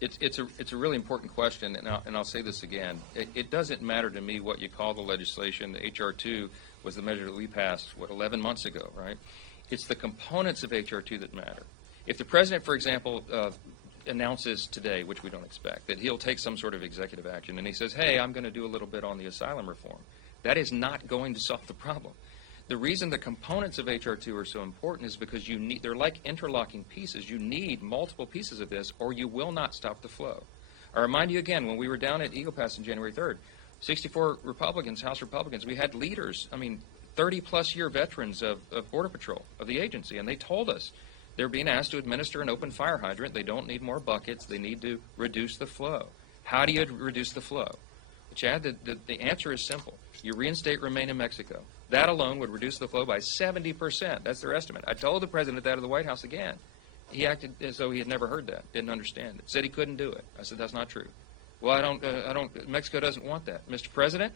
It's a really important question, and I'll say this again. It doesn't matter to me what you call the legislation. The H.R. 2 was the measure that we passed, 11 months ago, right? It's the components of H.R. 2 that matter. If the president, for example, announces today, which we don't expect, that he'll take some sort of executive action, and he says, hey, I'm going to do a little bit on the asylum reform, that is not going to solve the problem. The reason the components of H.R. 2 are so important is because they're like interlocking pieces. You need multiple pieces of this, or you will not stop the flow. I remind you again, when we were down at Eagle Pass on January 3rd, 64 Republicans, House Republicans, we had leaders, 30-plus year veterans of Border Patrol, of the agency, and they told us they're being asked to administer an open fire hydrant. They don't need more buckets. They need to reduce the flow. How do you reduce the flow? Chad, the answer is simple. You reinstate Remain in Mexico. That alone would reduce the flow by 70%. That's their estimate. I told the president that at the White House again. He acted as though he had never heard that, didn't understand it, said he couldn't do it. I said, that's not true. Well, Mexico doesn't want that. Mr. President,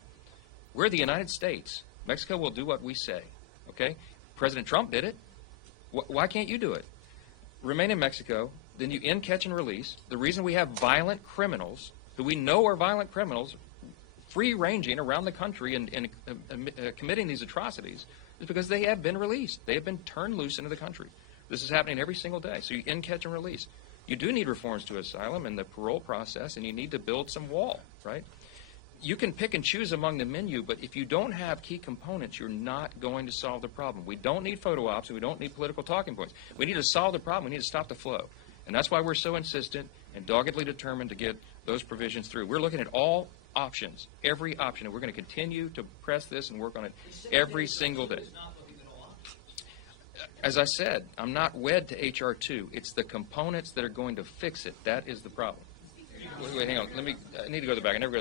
we're the United States. Mexico will do what we say, okay? President Trump did it. Why can't you do it? Remain in Mexico, then you end catch and release. The reason we have violent criminals, who we know are violent criminals, free-ranging around the country and committing these atrocities is because they have been released. They have been turned loose into the country. This is happening every single day. So you end, catch, and release. You do need reforms to asylum and the parole process, and you need to build some wall, right? You can pick and choose among the menu, but if you don't have key components, you're not going to solve the problem. We don't need photo ops, and we don't need political talking points. We need to solve the problem. We need to stop the flow. And that's why we're so insistent and doggedly determined to get those provisions through. We're looking at all options, every option, and we're going to continue to press this and work on it every single day. As I said, I'm not wed to H.R. 2. It's the components that are going to fix it. That is the problem. Wait, hang on. I need to go to the back. I never go to the